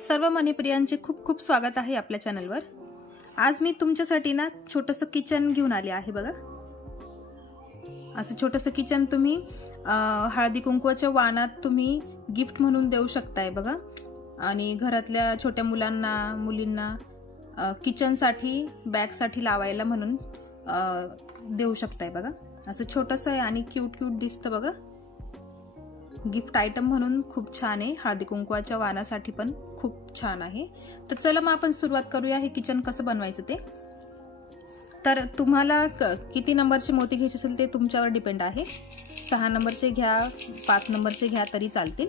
सर्व मनीप्रियांचे खूप खूप स्वागत आहे आपल्या चॅनलवर। आज मी तुमच्यासाठी ना छोटंसं किचन घेऊन आले आहे बघा। असं छोटंसं किचन तुम्ही हळदी कुंकवाच्या वाणात तुम्ही गिफ्ट म्हणून देऊ शकताय बघा। आणि घरातल्या छोट्या मुलांना मुलींना किचन साठी बॅग साठी लावायला म्हणून देऊ शकताय बघा। असं छोटंसं आहे आणि क्यूट क्यूट दिसतं बघा। गिफ्ट आयटम म्हणून खूप छान आहे। हळदी कुंकवाच्या वाणासाठी पण खूप छान आहे। तर चला मग आपण सुरुवात करूया हे किचन कसं बनवायचं ते। तर तुम्हाला किती नंबरचे मोती घ्यायचे असेल ते तुमच्यावर डिपेंड आहे। 6 नंबरचे घ्या 5 नंबरचे घ्या तरी चालतील।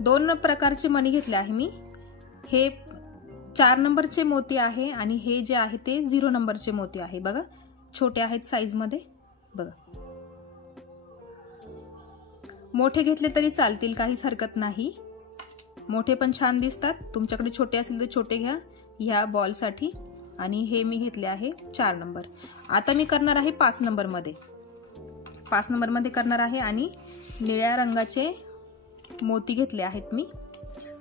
2 प्रकारचे मणी घेतले आहे मी। हे 4 नंबरचे मोती आहे आणि हे जे आहे ते 0 नंबरचे मोती आहे बघा। छोटे आहेत साइज मध्ये बघा। मोठे घेतले तरी चालतील काहीच हरकत नाही। मोठे पण छान दिसतात। तुमच्याकडे छोटे असेल तर छोटे घ्या ह्या बॉल साठी। आणि हे मी घेतले आहे 4 नंबर। आता मी करणार आहे 5 नंबर मध्ये। 5 नंबर मध्ये करणार आहे आणि निळ्या रंगाचे मोती घेतले आहेत मी।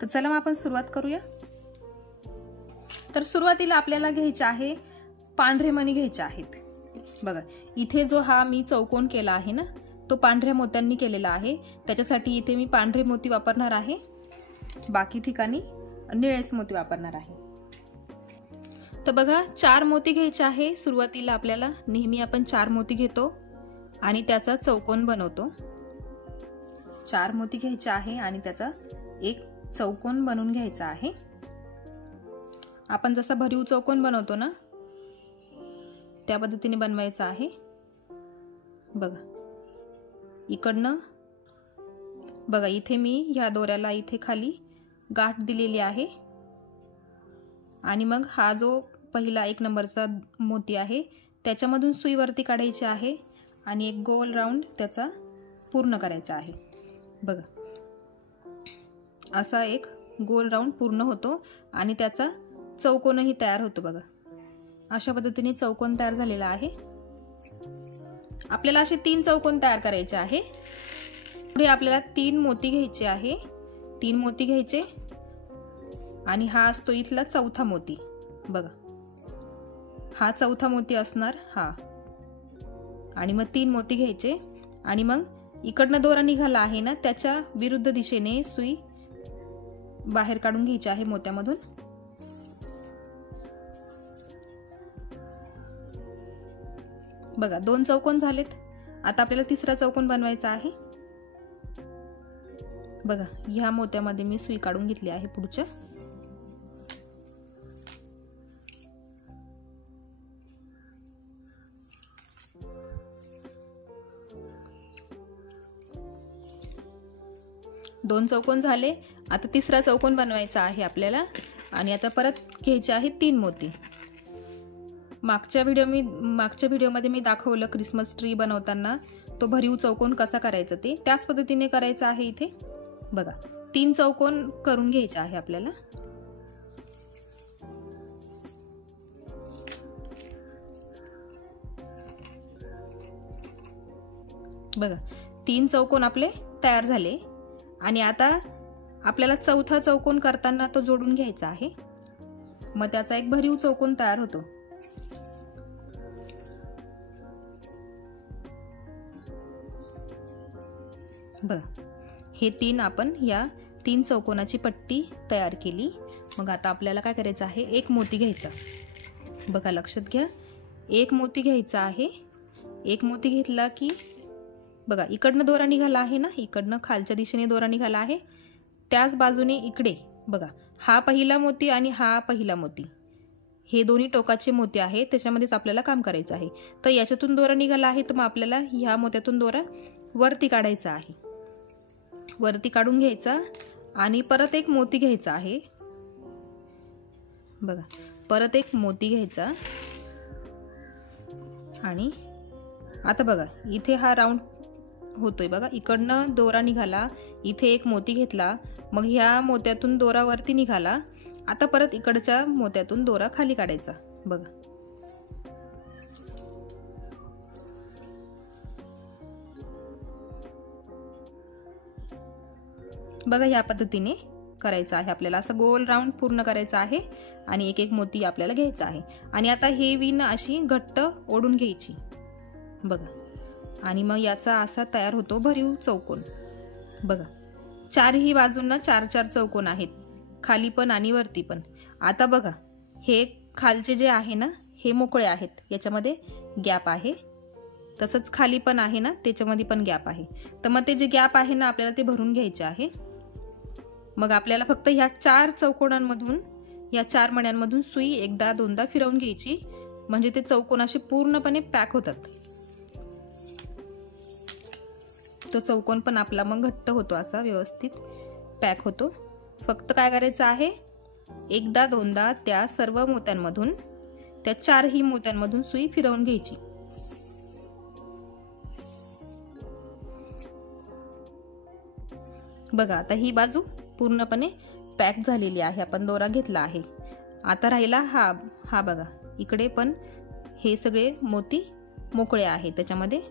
तर चला मग आपण सुरुवात करूया। तर सुरुवातीला आपल्याला घ्यायचे आहे पांढरे मणी घ्यायचे आहेत बघा। इथे जो हा मी चौकोन केला आहे ना तो पांढऱ्या मोत्यांनी केलेला आहे। त्याच्यासाठी इथे मी पांढरे मोती वापरणार आहे। बाकी ठिकाणी निळेच मोती वापरणार आहे। तर बघा 4 मोती घ्यायचे आहे। सुरुवातीला आपल्याला नेहमी आपण 4 मोती घेतो आणि त्याचा चौकोन बनवतो। 4 मोती घ्यायचे आहे आणि त्याचा एक चौकोन बनवून घ्यायचा आहे। आपण जसा भरीव चौकोन बनवतो ना त्या पद्धतीने बनवायचा आहे बघा। इकडनं बघा इथे मी ह्या दोऱ्याला इथे खाली गाठ दिलेली आहे आणि मग हा जो पहिला 1 नंबरचा मोती आहे त्याच्यामधून सुई वरती काढायची आहे आणि एक गोल राऊंड त्याचा पूर्ण करायचा आहे बघा। असा एक गोल राऊंड पूर्ण होतो आणि त्याचा चौकोनही तयार होतो बघा। अशा पद्धतीने चौकोन तयार झालेला आहे। आपल्याला असे 3 चौकोन तयार करायचे आहे। पुढे आपल्याला 3 मोती घ्यायचे आहे। 3 मोती घ्यायचे आणि हा असतो इथला चौथा मोती बघा। हा चौथा मोती असणार हा। आणि मग 3 मोती घ्यायचे आणि मग इकडनं दोरा निघाला आहे ना त्याच्या विरुद्ध दिशेने सुई बाहेर काढून घ्यायची आहे मोत्यामधून। बघा 2 चौकोन झालेत। आता आपल्याला तिसरा चौकोन बनवायचा आहे बघा। ह्या मोत्यामध्ये मी सुई काढून घेतली आहे पुढच्या। दोन चौकोन झाले। आता तिसरा चौकोन बनवायचा आहे आपल्याला आणि आता परत घ्यायचे आहे 3 मोती। मागच्या व्हिडिओमध्ये मी दाखवलं क्रिसमस ट्री बनवताना तो भरीव चौकोन कसा करायचा ते त्याच पद्धतीने करायचा आहे इथे बघा। 3 चौकोन करून घ्यायचे आहे आपल्याला बघा। 3 चौकोन आपले तयार झाले आणि आता आपल्याला चौथा चौकोन करताना तो जोडून घ्यायचा आहे। मग त्याचा एक भरीव चौकोन तयार होतो बघा। हे 3 आपण या 3 चौकोनाची पट्टी तयार केली। मग आता आपल्याला काय करायचं आहे एक मोती घ्यायचा बघा। लक्षात घ्या 1 मोती घ्यायचा आहे। 1 मोती घेतला की बघा इकडनं दोरा निघाला आहे ना, इकडनं खालच्या दिशेने दोरा निघाला आहे त्याच बाजूने इकडे बघा हा पहिला मोती आणि हा पहिला मोती हे दोन्ही टोकाचे मोती आहेत त्याच्यामध्येच आपल्याला काम करायचं आहे। तर याच्यातून दोरा निघाला आहे तर मग आपल्याला ह्या मोत्यातून दोरा वरती काढायचा आहे। वरती काढून घ्यायचा आणि परत एक मोती घ्यायचा आहे बघा। परत एक मोती घ्यायचा आणि आता बघा इथे हा राऊंड होतोय बघा। इकडनं दोरा निघाला इथे एक मोती घेतला मग ह्या मोत्यातून दोरा वरती निघाला। आता परत इकडच्या मोत्यातून दोरा खाली काढायचा बघा। बघा या पद्धतीने करायचं आहे आपल्याला, असं गोल राऊंड पूर्ण करायचं आहे आणि एक एक मोती आपल्याला घ्यायचा आहे. आणि आता हे विण अशी घट्ट ओढून घ्यायची बघा. आणि मग याचा असा तयार होतो भरीव चौकोन बघा. चारही बाजूंना 4-4 चौकोन आहेत, खाली पण आणि वरती पण. आता बघा हे खालचे जे आहे ना हे मोकळे आहेत, याच्यामध्ये गॅप आहे. तसंच खाली पण आहे ना, त्याच्यामध्ये पण गॅप आहे. तर मग ते जे गॅप आहे ना आपल्याला ते भरून घ्यायचे आहे. मग आपल्याला फक्त ह्या 4 चौकोनांमधून, या 4 मण्यांमधून सुई एकदा दोनदा फिरवून घ्यायची, म्हणजे ते चौकोन असे पूर्णपणे पॅक होतात. तो चौकोन पण आपला मग घट्ट होतो, असा व्यवस्थित पॅक होतो. फक्त काय करायचं आहे, एकदा दोनदा त्या सर्व मोत्यांमधून, त्या 4ही मोत्यांमधून सुई फिरवून घ्यायची. बघा आता ही बाजू पूर्णपणे पॅक झालेली आहे, आपण दोरा घेतला आहे. आता राहिला हा बघा, इकडे पण हे सगळे मोती मोकळे आहेत, त्याच्यामध्ये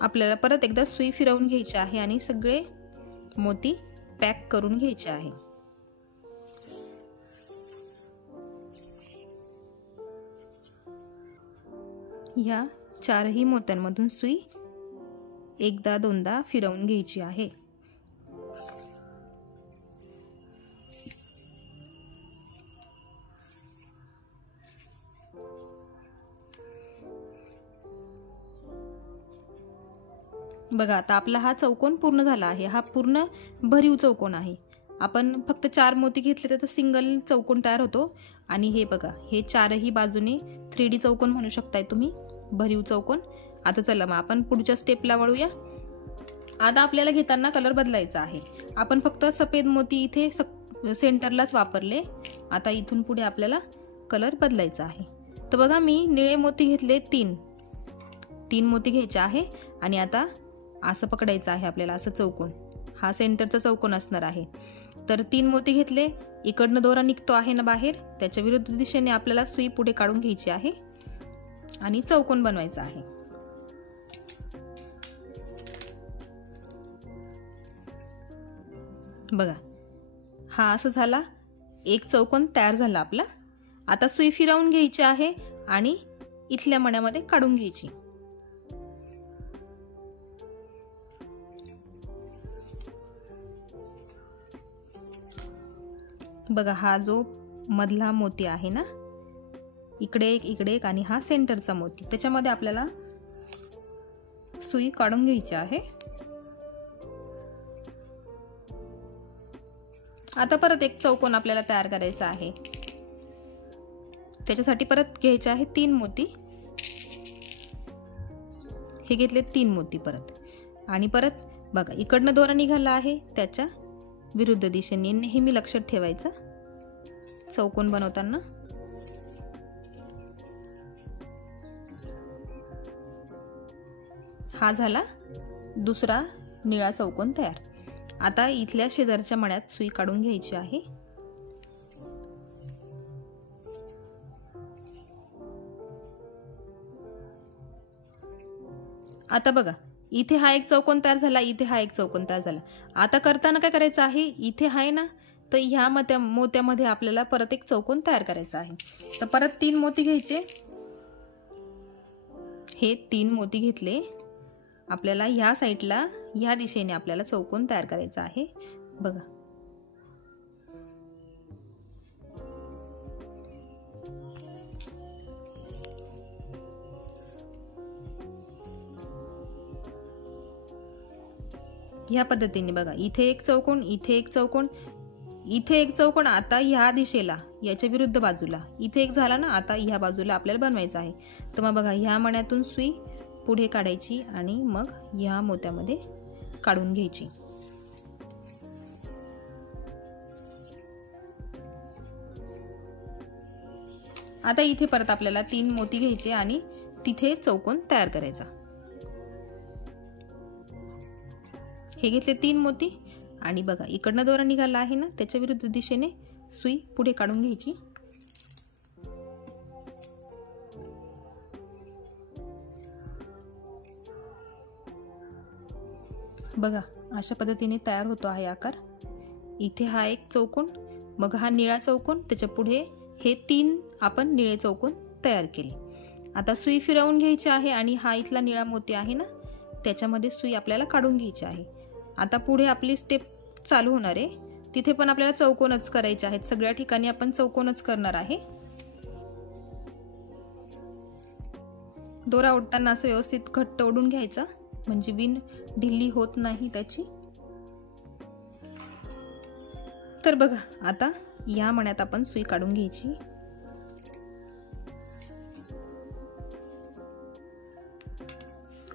आपल्याला परत एकदा सुई फिरवून घ्यायची आहे आणि सगळे मोती पॅक करून घ्यायचे आहे. ह्या 4ही मोत्यांमधून सुई एकदा दोनदा फिरवून घ्यायची आहे. बघा आता आपला हा चौकोन पूर्ण झाला आहे. हा पूर्ण भरीव चौकोन आहे. आपण फक्त 4 मोती घेतले तर सिंगल चौकोन तयार होतो. आणि हे बघा, हे 4ही बाजूने 3D चौकोन म्हणू शकताय तुम्ही, भरीव चौकोन. आता चला मग आपण पुढच्या स्टेपला वळूया. आता आपल्याला घेताना कलर बदलायचा आहे. आपण फक्त सफेद मोती इथे सेंटरलाच वापरले. आता इथून पुढे आपल्याला कलर बदलायचा आहे. तर बघा मी निळे मोती घेतले 3 मोती घ्यायचे आहे. आणि आता असं पकडायचं आहे आपल्याला, असं चौकोन, हा सेंटरचा चौकोन असणार आहे. तर 3 मोती घेतले, इकडनं दोरा निघतो आहे ना बाहेर, त्याच्या विरुद्ध दिशेने आपल्याला सुई पुढे काढून घ्यायची आहे आणि चौकोन बनवायचा आहे. बघा हा असं झाला, एक चौकोन तयार झाला आपला. आता सुई फिरवून घ्यायची आहे आणि इथल्या मण्यामध्ये काढून घ्यायची. बघा हा जो मधला मोती आहे ना, इकडे एक आणि हा सेंटरचा मोती, त्याच्यामध्ये आपल्याला सुई काढून घ्यायची आहे. आता परत एक चौकोन आपल्याला तयार करायचा आहे. त्याच्यासाठी परत घ्यायचे आहे 3 मोती. हे घेतले 3 मोती परत. आणि परत बघा इकडनं दोरा निघाला आहे, त्याच्या विरुद्ध दिशेने नेहमी लक्षात ठेवायचं चौकोन बनवताना. हा झाला दुसरा निळा चौकोन तयार. आता इथल्या शेजारच्या मण्यात सुई काढून घ्यायची आहे. आता बघा इथे हा एक चौकोन तयार झाला, इथे हा एक चौकोन तयार झाला. आता करताना काय करायचं आहे, इथे आहे ना, तर ह्या मोत्यामध्ये आपल्याला परत एक चौकोन तयार करायचा आहे. तर परत 3 मोती घ्यायचे. हे 3 मोती घेतले, आपल्याला ह्या साईडला ह्या दिशेने आपल्याला चौकोन तयार करायचा आहे. बघा ह्या पद्धतीने. बघा इथे एक चौकोन, इथे एक चौकोन, इथे एक चौकोन. आता ह्या दिशेला, याच्या विरुद्ध बाजूला इथे एक झाला ना, आता ह्या बाजूला आपल्याला बनवायचा आहे. तर मग बघा ह्या मण्यातून सुई पुढे काढायची आणि मग ह्या मोत्यामध्ये काढून घ्यायची. आता इथे परत आपल्याला 3 मोती घ्यायचे आणि तिथे चौकोन तयार करायचा. हे घेतले 3 मोती आणि बघा इकडनं दोरा निघाला आहे ना, त्याच्या विरुद्ध दिशेने सुई पुढे काढून घ्यायची. बघा अशा पद्धतीने तयार होतो आहे आकार. इथे हा एक चौकोन, मग हा निळा चौकोन, त्याच्या पुढे हे 3 आपण निळे चौकोन तयार केले. आता सुई फिरवून घ्यायची आहे आणि हा इथला निळा मोती आहे ना, त्याच्यामध्ये सुई आपल्याला काढून घ्यायची आहे. आता पुढे आपली स्टेप चालू होणार आहे. तिथे पण आपल्याला चौकोनच करायचे आहेत. सगळ्या ठिकाणी आपण चौकोनच करणार आहे. दोरा ओढताना असं व्यवस्थित घट्ट ओढून घ्यायचा, म्हणजे विण ढिल्ली होत नाही त्याची. तर बघा, आता या मण्यात आपण सुई काढून घ्यायची.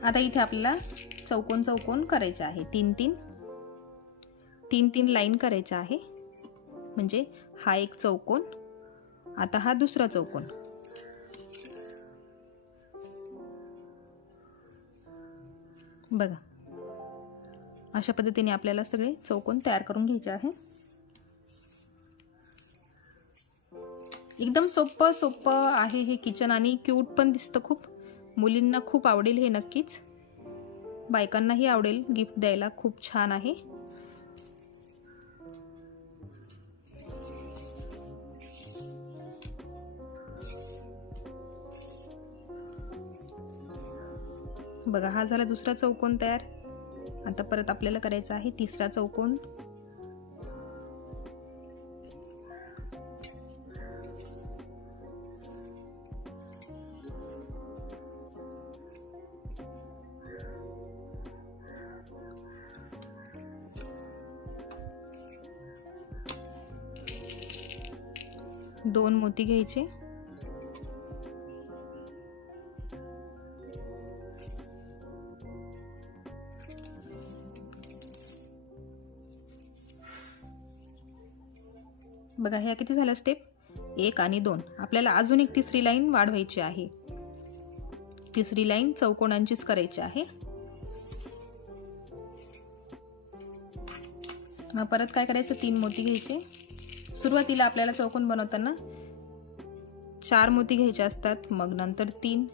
आता इथे आपल्याला चौकोन चौकोन करायचे आहे. 3 लाईन करायच्या आहे. म्हणजे हा एक चौकोन, आता हा दुसरा चौकोन. बघा, अशा पद्धतीने आपल्याला सगळे चौकोन तयार करून घ्यायचे आहे. एकदम सोपं आहे हे किचन आणि क्यूट पण दिसतं खूप. मुलींना खूप आवडेल हे नक्कीच. बायकांनाही आवडेल, गिफ्ट द्यायला खूप छान आहे. बघा, हा झाला दुसरा चौकोन तयार. आता परत आपल्याला करायचा आहे तिसरा चौकोन. दोन मोती घ्यायचे. बघा, ह्या किती झाल्या स्टेप? 1 आणि 2. आपल्याला अजून एक तिसरी लाईन वाढवायची आहे. तिसरी लाईन चौकोनांचीच करायची आहे. मग परत काय करायचं? 3 मोती घ्यायचे. सुरुवातीला आपल्याला चौकोन बनवताना 4 मोती घ्यायचे असतात, मग नंतर 3,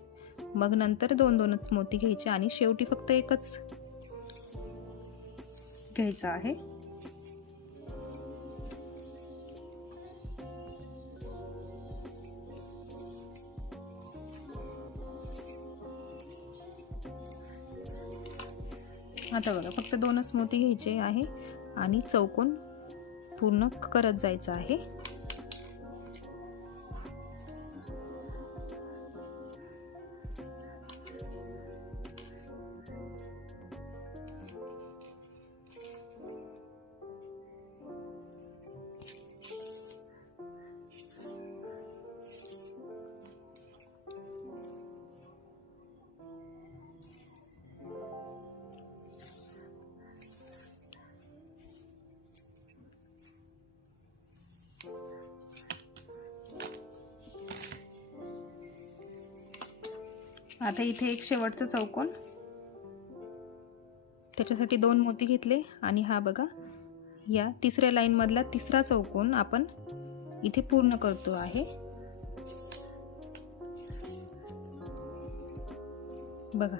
मग नंतर 2-2च मोती घ्यायचे आणि शेवटी फक्त एकच घ्यायचा आहे. आता बघा, फक्त 2च मोती घ्यायचे आहे आणि चौकोन पूर्ण करत जायचं आहे. आता इथे एक शेवटचा चौकोन, त्याच्यासाठी 2 मोती घेतले आणि हा बघा, या तिसऱ्या लाईन मधला तिसरा चौकोन आपण इथे पूर्ण करतो आहे. बघा,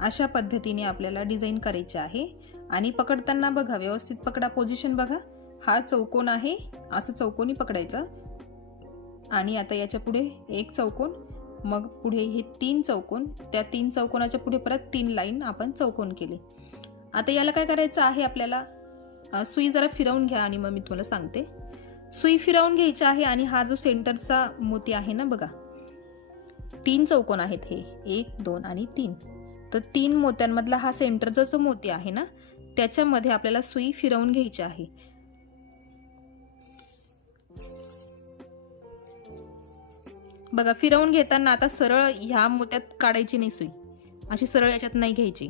अशा पद्धतीने आपल्याला डिझाइन करायचे आहे. आणि पकडताना बघा, व्यवस्थित पकडा, पोझिशन बघा. हा चौकोन आहे, असं चौकोनी पकडायचं. आणि आता याच्या पुढे एक चौकोन, मग पुढे हे 3 चौकोन, त्या 3 चौकोनाच्या पुढे परत 3 लाईन आपण चौकोन केले. आता याला काय करायचं आहे? आपल्याला सुई जरा फिरवून घ्या आणि मग मी तुम्हाला सांगते. सुई फिरवून घ्यायची आहे आणि हा जो सेंटरचा मोती आहे ना, बघा 3 चौकोन आहेत हे, 1, 2 आणि 3. तर 3 मोत्यांमधला हा सेंटरचा जो मोती आहे ना, त्याच्यामध्ये आपल्याला सुई फिरवून घ्यायची आहे. बघा, फिरवून घेताना आता सरळ ह्या मोत्यात काढायची नाही सुई, अशी सरळ याच्यात नाही घ्यायची.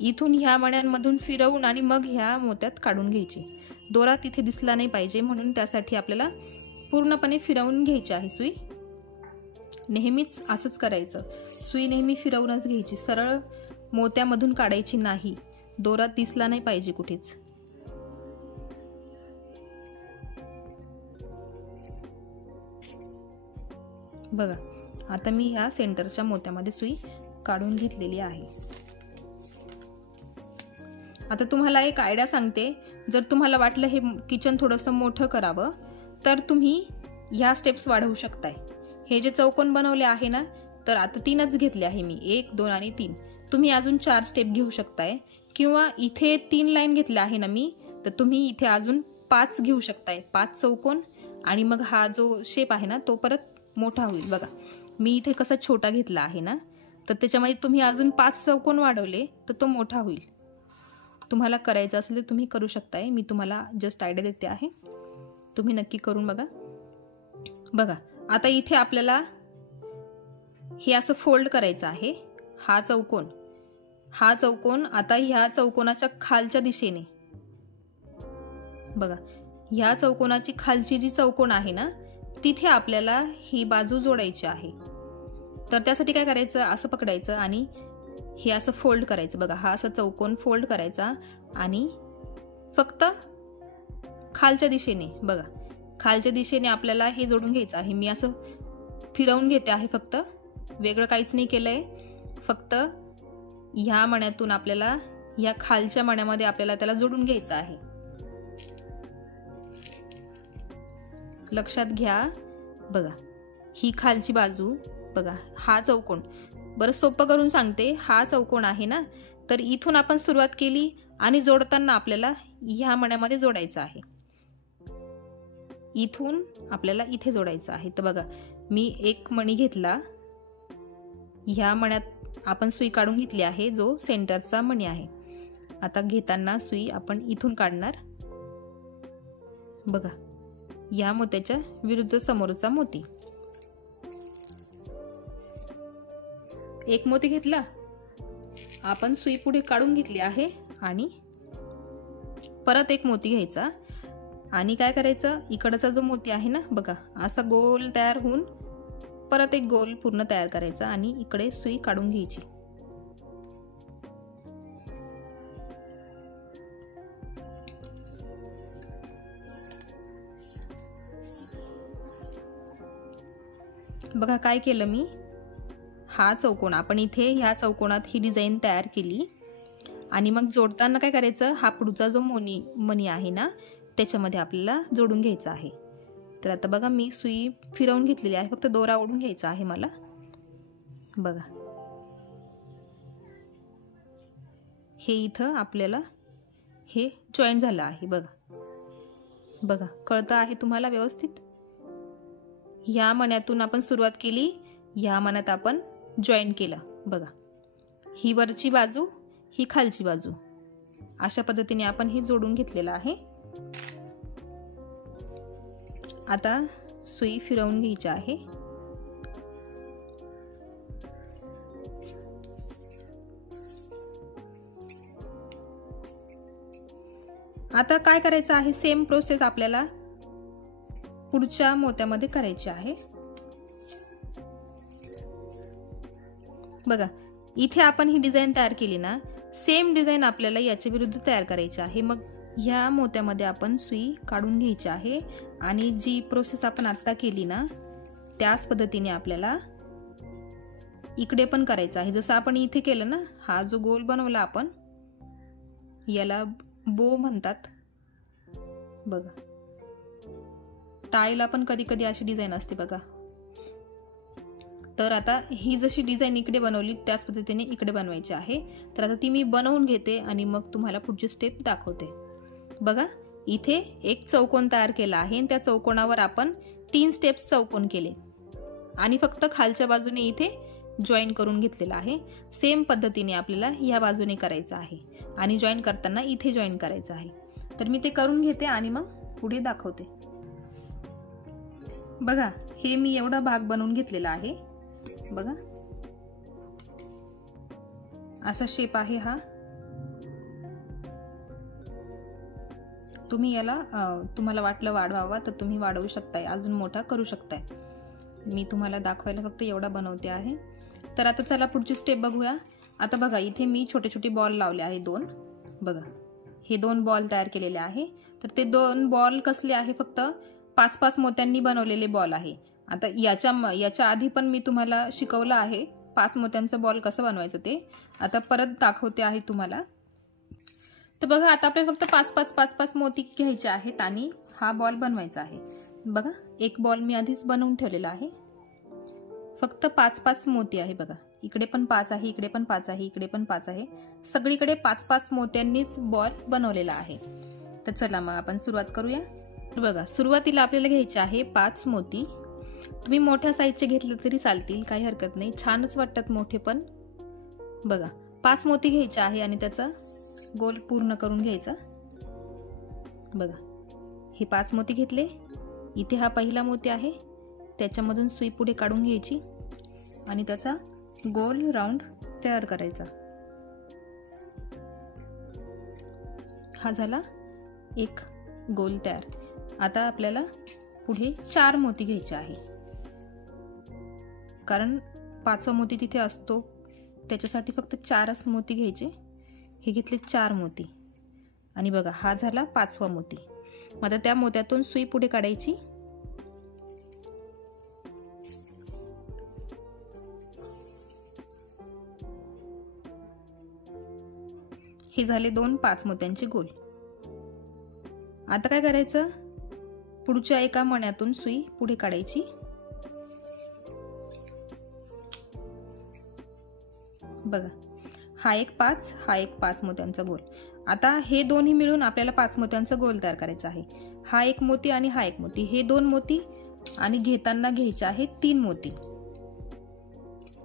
इथून ह्या मण्यांमधून फिरवून आणि मग ह्या मोत्यात काढून घ्यायची. दोरा तिथे दिसला नाही पाहिजे म्हणून त्यासाठी आपल्याला पूर्णपणे फिरवून घ्यायची आहे सुई. नेहमीच असंच करायचं, सुई नेहमी फिरवूनच घ्यायची, सरळ मोत्यामधून काढायची नाही. दोरा दिसला नाही पाहिजे कुठेच. बघा, आता मी ह्या सेंटरच्या मोत्यामध्ये सुई काढून घेतलेली आहे. आता तुम्हाला एक आयडिया सांगते, जर तुम्हाला वाटलं हे किचन थोडंसं मोठं करावं तर तुम्ही ह्या स्टेप्स वाढवू शकताय. हे जे चौकोन बनवले आहे ना, तर आता 3च घेतले आहे मी, 1, 2 आणि 3. तुम्ही अजून 4 स्टेप घेऊ शकताय, किंवा इथे 3 लाईन घेतल्या आहे ना मी, तर तुम्ही इथे अजून 5 घेऊ शकताय, 5 चौकोन. आणि मग हा जो शेप आहे ना तो परत मोठा होईल. बघा मी इथे कसा छोटा घेतला आहे ना, तर त्याच्यामध्ये तुम्ही अजून 5 चौकोन वाढवले तर तो मोठा होईल. तुम्हाला करायचं असेल तर तुम्ही करू शकताय. मी तुम्हाला जस्ट आयडिया देते आहे, तुम्ही नक्की करून बघा. बघा आता इथे आपल्याला हे असं फोल्ड करायचं आहे. हा चौकोन आता ह्या चौकोनाच्या खालच्या दिशेने, बघा ह्या चौकोनाची खालची जी चौकोन आहे ना, तिथे आपल्याला ही बाजू जोडायची आहे. तर त्यासाठी काय करायचं, असं पकडायचं आणि हे असं फोल्ड करायचं. बघा हा असा चौकोन फोल्ड करायचा आणि फक्त खालच्या दिशेने, बघा खालच्या दिशेने आपल्याला हे जोडून घ्यायचं आहे. मी असं फिरवून घेते आहे, फक्त वेगळं काहीच नाही केलंय. फक्त ह्या मण्यातून आपल्याला ह्या खालच्या मण्यामध्ये आपल्याला त्याला जोडून घ्यायचं आहे. लक्षात घ्या. बघा ही खालची बाजू, बघा हा चौकोन, बरं सोपं करून सांगते, हा चौकोन आहे ना, तर इथून आपण सुरुवात केली आणि जोडताना आपल्याला ह्या मण्यामध्ये जोडायचं आहे. इथून आपल्याला इथे जोडायचं आहे. तर बघा मी एक मणी घेतला, ह्या मण्यात आपण सुई काढून घेतली आहे, जो सेंटरचा मणी आहे. आता घेताना सुई आपण इथून काढणार. बघा या मोत्याच्या विरुद्ध समोरचा मोती, एक मोती घेतला, आपण सुई पुढे काढून घेतली आहे आणि परत एक मोती घ्यायचा आणि काय करायचं, इकडचा जो मोती आहे ना, बघा असा गोल तयार होऊन परत एक गोल पूर्ण तयार करायचा आणि इकडे सुई काढून घ्यायची. बघा काय केलं मी, हा चौकोन आपण इथे ह्या चौकोनात ही डिझाईन तयार केली आणि मग जोडताना काय करायचं, हा पुढचा जो मणी आहे ना त्याच्यामध्ये आपल्याला जोडून घ्यायचा आहे. तर आता बघा मी सुई फिरवून घेतलेली आहे, फक्त दोरा ओढून घ्यायचा आहे मला. बघा हे इथं आपल्याला हे जॉईंट झालं आहे. बघा कळतं आहे तुम्हाला व्यवस्थित. ह्या मण्यातून आपण सुरुवात केली, ह्या मण्यात आपण जॉईन केलं. बघा ही वरची बाजू, ही खालची बाजू, अशा पद्धतीने आपण हे जोडून घेतलेलं आहे. आता सुई फिरवून घ्यायची आहे. आता काय करायचं आहे, सेम प्रोसेस आपल्याला पुढच्या मोत्यामध्ये करायची आहे. बघा इथे आपण ही डिझाईन तयार केली ना, सेम डिझाईन आपल्याला याच्या विरुद्ध तयार करायची आहे. मग ह्या मोत्यामध्ये आपण सुई काढून घ्यायची आहे आणि जी प्रोसेस आपण आता केली ना त्याच पद्धतीने आपल्याला इकडे पण करायचं आहे. जसं आपण इथे केलं ना, हा जो गोल बनवला आपण, याला बो म्हणतात. बघा टायला पण कधी कधी अशी डिझाईन असते बघा. तर आता ही जशी डिझाईन इकडे बनवली त्याच पद्धतीने इकडे बनवायची आहे. तर आता ती मी बनवून घेते आणि मग तुम्हाला पुढची स्टेप दाखवते. बघा इथे एक चौकोन तयार केला आहे आणि त्या चौकोनावर आपण 3 स्टेप्स चौकोन केले आणि फक्त खालच्या बाजूने इथे जॉईन करून घेतलेला आहे. सेम पद्धतीने आपल्याला ह्या बाजूने करायचं आहे आणि जॉईन करताना इथे जॉईन करायचं आहे. तर मी ते करून घेते आणि मग पुढे दाखवते. बघा हे मी एवढा भाग बनवून घेतलेला आहे. बघा असा शेप आहे हा. तुम्ही याला तुम्हाला वाटलं वाढवावा तर तुम्ही वाढवू शकताय, अजून मोठा करू शकताय. मी तुम्हाला दाखवायला फक्त एवढा बनवते आहे. तर आता चला पुढची स्टेप बघूया. आता बघा इथे मी छोटे छोटे बॉल लावले आहे 2. बघा हे 2 बॉल तयार केलेले आहे. तर ते 2 बॉल कसले आहे, फक्त 5-5 मोत्यांनी बनवलेले बॉल आहे. आता याच्या आधी पण मी तुम्हाला शिकवलं आहे 5 मोत्यांचा बॉल कसं बनवायचं ते. आता परत दाखवते आहे तुम्हाला. तर बघा आता आपल्याला फक्त 5-5 मोती घ्यायचे आहेत आणि हा बॉल बनवायचा आहे. बघा एक बॉल मी आधीच बनवून ठेवलेला आहे. फक्त 5-5 मोती आहे. बघा इकडे पण 5 आहे, इकडे पण 5 आहे, इकडे पण 5 आहे. सगळीकडे 5-5 मोत्यांनीच बॉल बनवलेला आहे. तर चला मग आपण सुरुवात करूया. बघा सुरुवातीला आपल्याला घ्यायचे आहे 5 मोती. तुम्ही मोठ्या साईजचे घेतले तरी चालतील, काही हरकत नाही, छानच वाटतात मोठे पण. बघा 5 मोती घ्यायचे आहे आणि त्याचा गोल पूर्ण करून घ्यायचा. बघा हे 5 मोती घेतले. इथे हा पहिला मोती आहे, त्याच्यामधून सुई पुढे काढून घ्यायची आणि त्याचा गोल राऊंड तयार करायचा. हा झाला एक गोल तयार. आता आपल्याला पुढे 4 मोती घ्यायचे आहे, कारण 5वा मोती तिथे असतो, त्याच्यासाठी फक्त 4च मोती घ्यायचे. हे घेतले 4 मोती आणि बघा हा झाला 5वा मोती. मग आता त्या मोत्यातून सुई पुढे काढायची. हे झाले 2 5 मोत्यांचे गोल. आता काय करायचं, पुढच्या एका मण्यातून सुई पुढे काढायची. बघा हा एक 5, हा एक 5 मोत्यांचा गोल. आता हे दोन्ही मिळून आपल्याला 5 मोत्यांचा गोल तयार करायचा आहे. हा एक मोती आणि हा एक मोती, हे 2 मोती आणि घेताना घ्यायचे आहे 3 मोती,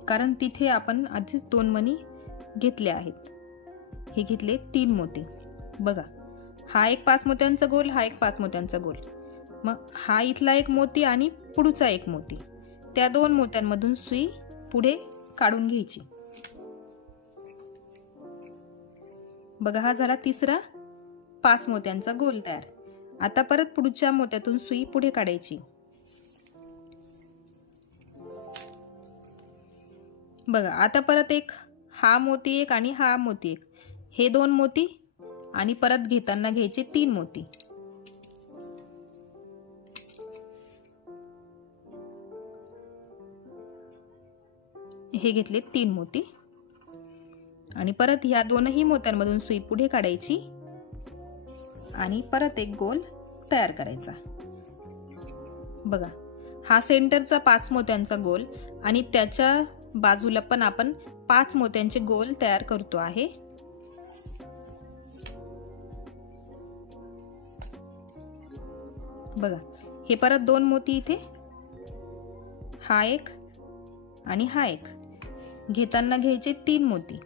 कारण तिथे आपण आधीच 2 मणी घेतले आहेत. हे घेतले 3 मोती. बघा हा एक 5 मोत्यांचा गोल, हा एक 5 मोत्यांचा गोल. मग हा इथला एक मोती आणि पुढचा एक मोती, त्या 2 मोत्यांमधून सुई पुढे काढून घ्यायची. बघा हा झाला तिसरा 5 मोत्यांचा गोल तयार. आता परत पुढच्या मोत्यातून सुई पुढे काढायची. बघा आता परत एक हा मोती एक आणि हा मोती एक, हे 2 मोती आणि परत घेताना घ्यायचे 3 मोती. हे घेतले 3 मोती आणि परत ह्या 2ही मोत्यांमधून सुई पुढे काढायची आणि परत एक गोल तयार करायचा. बघा हा सेंटरचा 5 मोत्यांचा गोल आणि त्याच्या बाजूला पण आपण 5 मोत्यांचे गोल तयार करतो आहे. बघा हे परत 2 मोती इथे, हा एक आणि हा एक, घेताना घ्यायचे 3 मोती.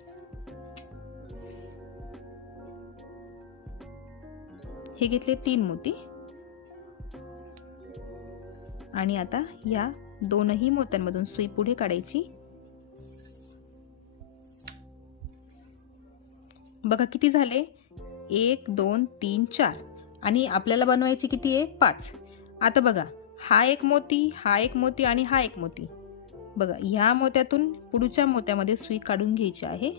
हे घेतले 3 मोती आणि आता या 2ही मोत्यांमधून सुई पुढे काढायची. बघा किती झाले, 1 2 3 4 आणि आपल्याला बनवायची किती आहे 5. आता बघा हा एक मोती, हा एक मोती आणि हा एक मोती. बघा ह्या मोत्यातून पुढच्या मोत्यामध्ये सुई काढून घ्यायची आहे.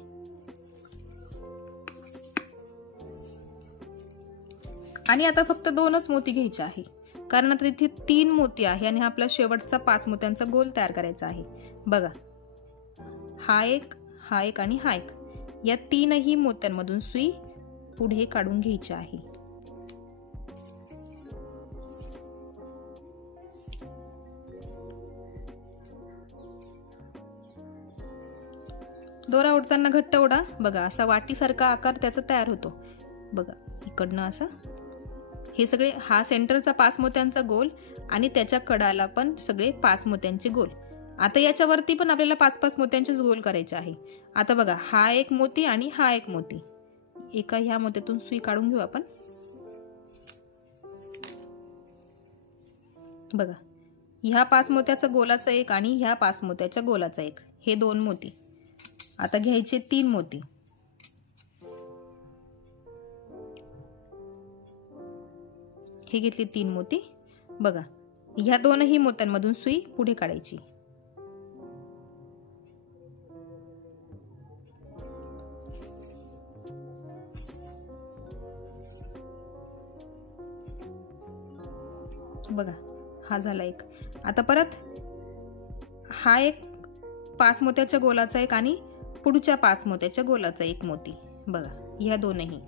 आणि आता फक्त 2च मोती घ्यायचे आहे, कारण आता तिथे 3 मोती आहे आणि आपला शेवटचा 5 मोत्यांचा गोल तयार करायचा आहे. बघा हा एक, हा एक आणि हा एक, या 3ही मोत्यांमधून सुई पुढे काढून घ्यायची आहे. दोरा ओढताना घट्ट ओढा. बघा असा वाटीसारखा आकार त्याचा तयार होतो. बघा इकडनं असं, हे सगळे हा सेंटरचा 5 मोत्यांचा गोल आणि त्याच्या कडाला पण सगळे 5 मोत्यांचे गोल. आता याच्यावरती पण आपल्याला 5-5 मोत्यांचेच गोल करायचे आहे. आता बघा हा एक मोती आणि हा एक मोती, एका ह्या मोत्यातून सुई काढून घेऊ आपण. बघा ह्या 5 मोत्याचा गोलाचा एक आणि ह्या 5 मोत्याच्या गोलाचा एक, हे 2 मोती. आता घ्यायचे 3 मोती. हे घेतले 3 मोती. बघा ह्या 2ही मोत्यांमधून सुई पुढे काढायची. बघा हा झाला एक. आता परत हा एक 5 मोत्याच्या गोलाचा एक आणि पुढच्या 5 मोत्याच्या गोलाचा एक मोती. बघा ह्या 2ही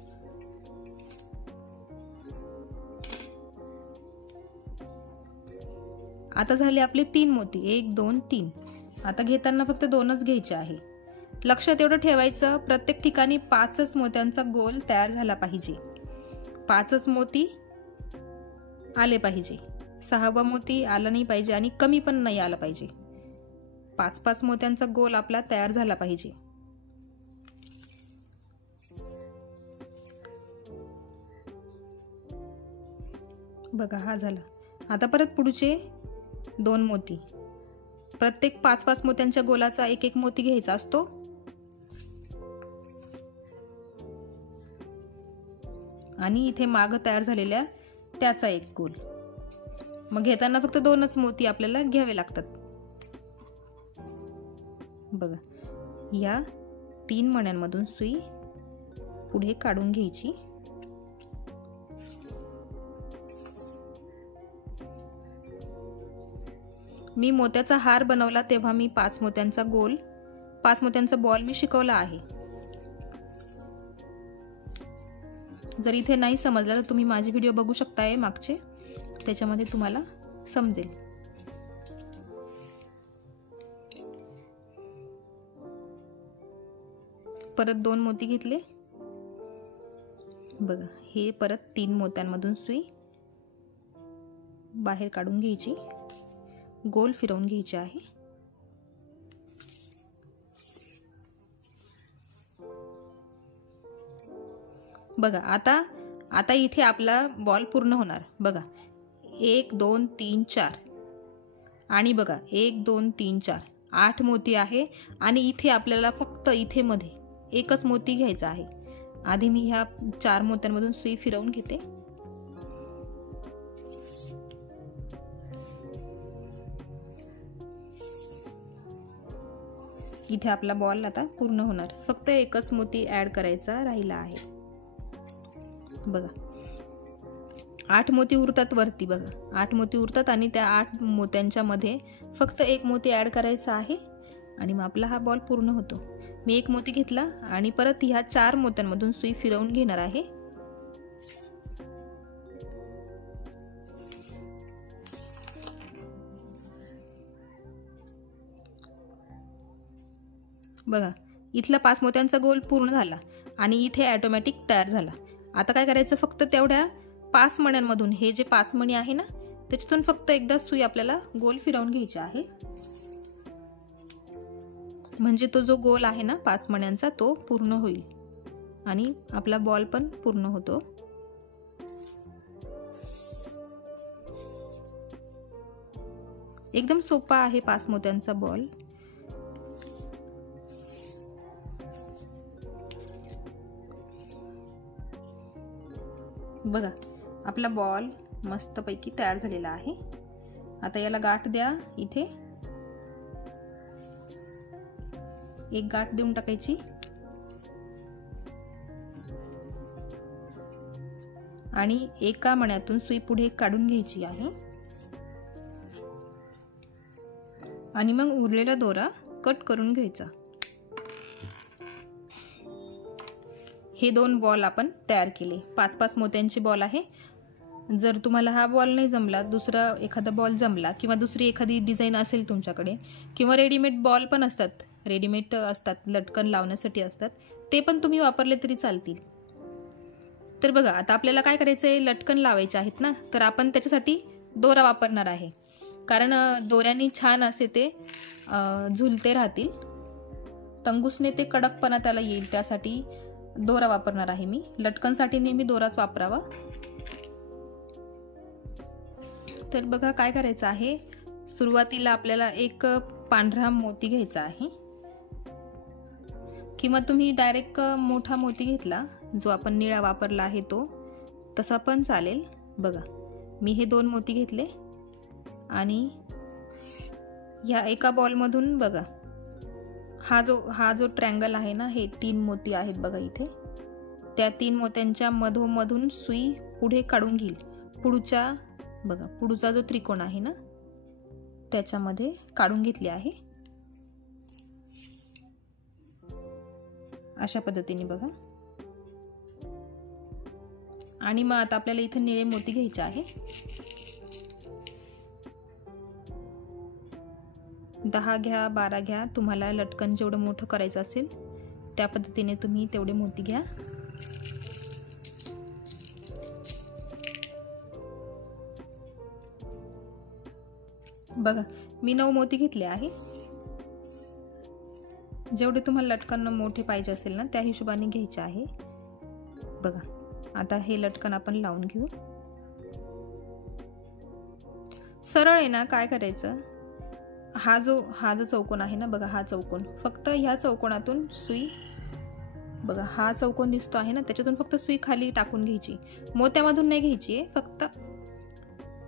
आता झाले आपले 3 मोती, 1 2 3. आता घेताना फक्त 2च घ्यायचे आहे. लक्षात एवढं ठेवायचं, प्रत्येक ठिकाणी 5च मोत्यांचा गोल तयार झाला पाहिजे. 5च मोती आले पाहिजे. 6वा मोती आला नाही पाहिजे आणि कमी पण नाही आला पाहिजे. 5-5 मोत्यांचा गोल आपला तयार झाला पाहिजे. बघा हा झाला. आता परत पुढचे 2 मोती. प्रत्येक 5-5 मोत्यांच्या गोलाचा 1-1 मोती घ्यायचा असतो. आणि इथे माग तयार झालेल्या त्याचा 1 गोल. मग घेताना फक्त 2च मोती आपल्याला घ्यावे लागतात. बघा या 3 मण्यांमधून सुई पुढे काढून घ्यायची. मी मोत्याचा हार बनवला तेव्हा मी 5 मोत्यांचा बॉल मी शिकवला आहे. जर इथे नाही समजलं तर तुम्ही माझे व्हिडिओ बघू शकताय मागचे, त्याच्यामध्ये तुम्हाला समजेल. परत 2 मोती घेतले. बघा हे परत 3 मोत्यांमधून सुई बाहेर काढून घ्यायची, गोल फिरवून घ्यायचे आहे. बघा आता इथे आपला बॉल पूर्ण होणार. बघा 1 2 3 4 आणि बघा 1 2 3 4 8 मोती आहे. आणि इथे आपल्याला फक्त इथे मध्ये 1च मोती घ्यायचा आहे. आधी मी ह्या 4 मोत्यांमधून सुई फिरवून घेते. इथे आपला बॉल आता पूर्ण होणार. फक्त 1च मोती ऍड करायचा राहिला आहे. बघा 8 मोती उरतात वरती. बघा 8 मोती उरतात आणि त्या 8 मोत्यांच्या मध्ये फक्त 1 मोती ऍड करायचा आहे आणि मग आपला हा बॉल पूर्ण होतो. मी 1 मोती घेतला आणि परत ह्या 4 मोत्यांमधून सुई फिरवून घेणार आहे. बघा इथला 5 मोत्यांचा गोल पूर्ण झाला आणि इथे ऑटोमॅटिक तयार झाला. आता काय करायचं, फक्त तेवढ्या 5 मण्यांमधून हे जे 5 मणी आहे ना त्याच्यातून फक्त एकदा सुई आपल्याला गोल फिरवून घ्यायची आहे. म्हणजे तो जो गोल आहे ना 5 मण्यांचा तो पूर्ण होईल आणि आपला बॉल पण पूर्ण होतो. एकदम सोपा आहे 5 मोत्यांचा बॉल. बघा आपला बॉल मस्तपैकी तयार झालेला आहे. आता याला गाठ द्या. इथे एक गाठ देऊन टाकायची आणि एका मण्यातून सुई पुढे काढून घ्यायची आहे आणि मग उरलेला दोरा कट करून घ्यायचा. हे 2 बॉल आपण तयार केले. 5-5 मोत्यांचे बॉल आहे. जर तुम्हाला हा बॉल नाही जमला, दुसरा एखादा बॉल जमला किंवा दुसरी एखादी डिझाईन असेल तुमच्याकडे किंवा रेडीमेड बॉल पण असतात, रेडीमेड असतात लटकन लावण्यासाठी असतात, ते पण तुम्ही वापरले तरी चालतील. तर बघा आता आपल्याला काय करायचं आहे, लटकन लावायचे आहेत ना, तर आपण त्याच्यासाठी दोरा वापरणार आहे. कारण दोऱ्याने छान असे ते झुलते राहतील, तंगूसने ते कडकपणा त्याला येईल, त्यासाठी दोरा वापरणार आहे मी. लटकनसाठी नेहमी दोराच वापरावा. तर बघा काय करायचं आहे, सुरुवातीला आपल्याला एक पांढरा मोती घ्यायचा आहे किंवा तुम्ही डायरेक्ट मोठा मोती घेतला जो आपण निळा वापरला आहे तो तसा पण चालेल. बघा मी हे 2 मोती घेतले आणि या एका बॉलमधून बघा हा जो ट्रँगल आहे ना, हे 3 मोती आहेत बघा इथे, त्या 3 मोत्यांच्या मधोमधून सुई पुढे काढून घेईल. पुढचा जो त्रिकोण आहे ना त्याच्यामध्ये काढून घेतले आहे. अशा पद्धतीने बघा. आणि मग आता आपल्याला इथे निळे मोती घ्यायचे आहे. 10 घ्या, 12 घ्या, तुम्हाला लटकन जेवढं मोठं करायचं असेल त्या पद्धतीने तुम्ही तेवढे मोती घ्या. बघा मी 9 मोती घेतले आहे. जेवढे तुम्हाला लटकन मोठे पाहिजे असेल ना त्या हिशोबाने घ्यायचे आहे. बघा आता हे लटकन आपण लावून घेऊ. सरळ आहे ना, काय करायचं, हा जो चौकोन आहे ना, बघा हा चौकोन, फक्त ह्या चौकोनातून सुई, बघा हा चौकोन दिसतो आहे ना, त्याच्यातून फक्त सुई खाली टाकून घ्यायची. मोत्यामधून नाही घ्यायची आहे, फक्त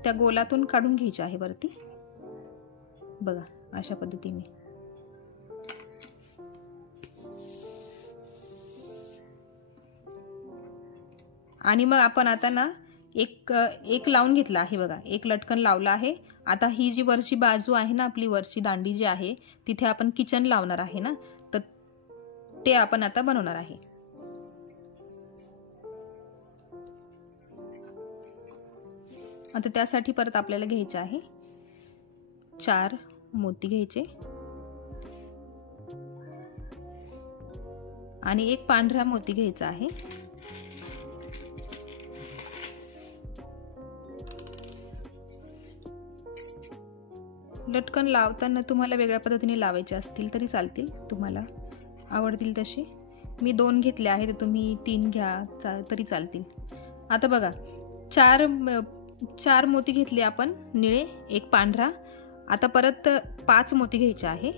त्या गोलातून काढून घ्यायची आहे वरती. बघा अशा पद्धतीने. आणि मग आपण आता ना एक लावून घेतला आहे. बघा एक लटकन लावला आहे. आता ही जी वरची बाजू आहे ना, आपली वरची दांडी जी आहे, तिथे आपण किचन लावणार आहे ना, तर ते आपण आता बनवणार आहे. आता त्यासाठी परत आपल्याला घ्यायचे आहे 4 मोती घ्यायचे आणि एक पांढरा मोती घ्यायचा आहे. लटकन लावताना तुम्हाला वेगळ्या पद्धतीने लावायचे असतील तरी चालतील, तुम्हाला आवडतील तसे. मी 2 घेतले आहे, तर तुम्ही 3 घ्या तरी चालतील. आता बघा 4 मोती घेतले आपण निळे, एक पांढरा. आता परत 5 मोती घ्यायचे आहे.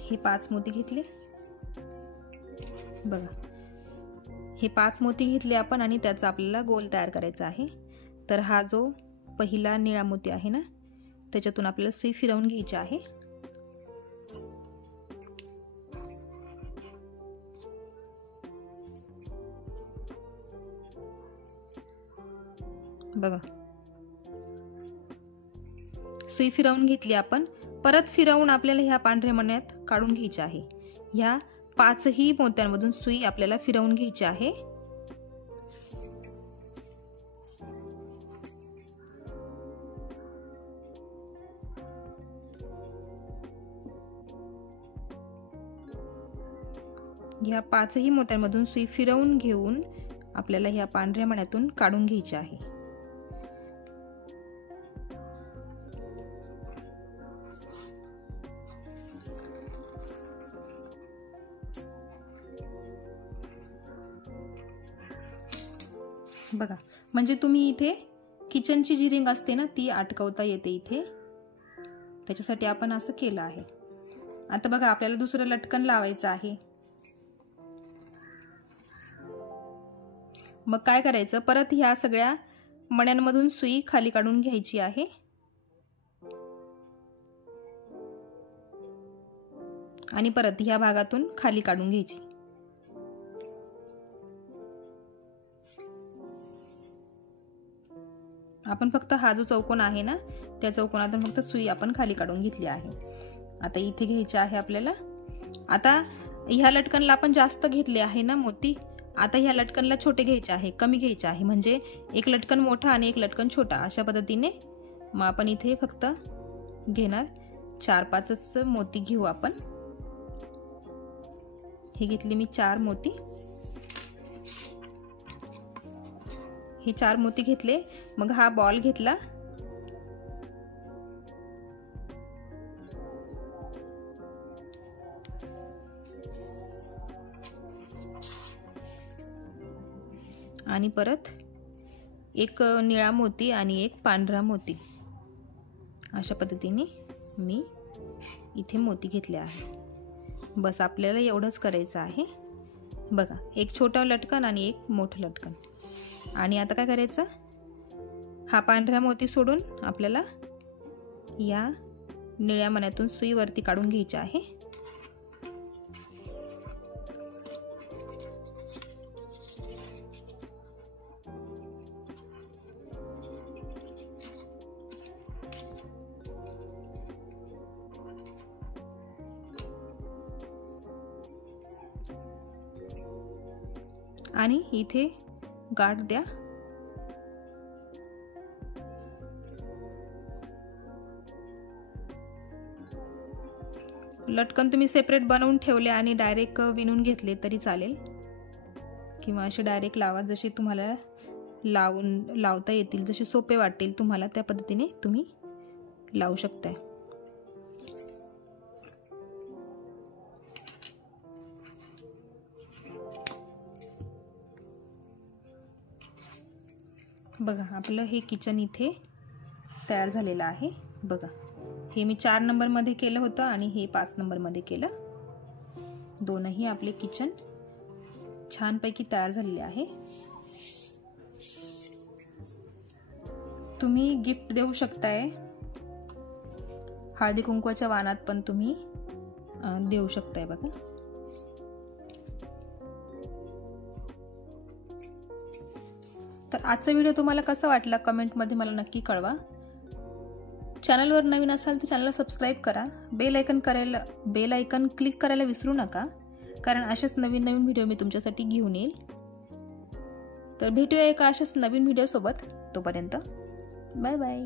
हे 5 मोती घेतले. बघा हे 5 मोती घेतले आपण आणि त्याचा आपल्याला गोल तयार करायचा आहे. तर हा जो पहिला निळा मोती आहे ना, त्याच्यातून आपल्याला सुई फिरवून घ्यायची आहे. बघा सुई फिरवून घेतली आपण. परत फिरवून आपल्याला ह्या पांढऱ्या मण्यात काढून घ्यायची आहे. ह्या 5ही मोत्यांमधून सुई आपल्याला फिरवून घ्यायची आहे. ह्या 5ही मोत्यांमधून सुई फिरवून घेऊन आपल्याला ह्या पांढऱ्या मण्यातून काढून घ्यायची आहे. बघा म्हणजे तुम्ही इथे किचनची जी रिंग असते ना, ती अटकवता येते इथे, त्याच्यासाठी आपण असं केलं आहे. आता बघा आपल्याला दुसरं लटकन लावायचं आहे. मग काय करायचं, परत ह्या सगळ्या मण्यांमधून सुई खाली काढून घ्यायची आहे. आणि परत ह्या भागातून खाली काढून घ्यायची. आपण फक्त हा जो चौकोन आहे ना, त्या चौकोनातून फक्त सुई आपण खाली काढून घेतली आहे. आता इथे घ्यायचे आहे आपल्याला. आता ह्या लटकनला आपण जास्त घेतले आहे ना मोती, आता ह्या लटकनला छोटे घ्यायचे आहे, कमी घ्यायचे आहे. म्हणजे एक लटकन मोठा आणि एक लटकन छोटा, अशा पद्धतीने. मग आपण इथे फक्त घेणार 4-5च मोती घेऊ आपण. हे घेतले मी 4 मोती. हे 4 मोती घेतले. मग हा बॉल घेतला. आणि परत एक निळा मोती आणि एक पांढरा मोती, अशा पद्धतीने मी इथे मोती घेतले आहे. बस आपल्याला एवढंच करायचं आहे. बघा एक छोटा लटकन आणि एक मोठं लटकन. आणि आता काय करायचं, हा पांढरा मोती सोडून आपल्याला या निळ्या मण्यातून सुई वरती काढून घ्यायची आहे. आणि इथे गाठ द्या. लटकन तुम्ही सेपरेट बनवून ठेवले आणि डायरेक्ट विणून घेतले तरी चालेल, किंवा असे डायरेक्ट लावा, जसे तुम्हाला लावता येतील, जसे सोपे वाटतील तुम्हाला त्या पद्धतीने तुम्ही लावू शकताय. बघा आपलं हे किचन इथे तयार झालेलं आहे. बघा हे मी 4 नंबरमध्ये केलं होतं आणि हे 5 नंबरमध्ये केलं. दोनही आपले किचन छानपैकी तयार झालेले आहे. तुम्ही गिफ्ट देऊ शकताय, हळदी कुंकवाच्या वाणात पण तुम्ही देऊ शकताय. बघा तर आजचा व्हिडिओ तुम्हाला कसा वाटला कमेंटमध्ये मला नक्की कळवा. चॅनलवर नवीन असाल तर चॅनलला सबस्क्राईब करा. बेल आयकन क्लिक करायला विसरू नका, कारण असेच नवीन व्हिडिओ मी तुमच्यासाठी घेऊन येईल. तर भेटूया एका अशाच नवीन व्हिडिओ सोबत. तोपर्यंत बाय बाय.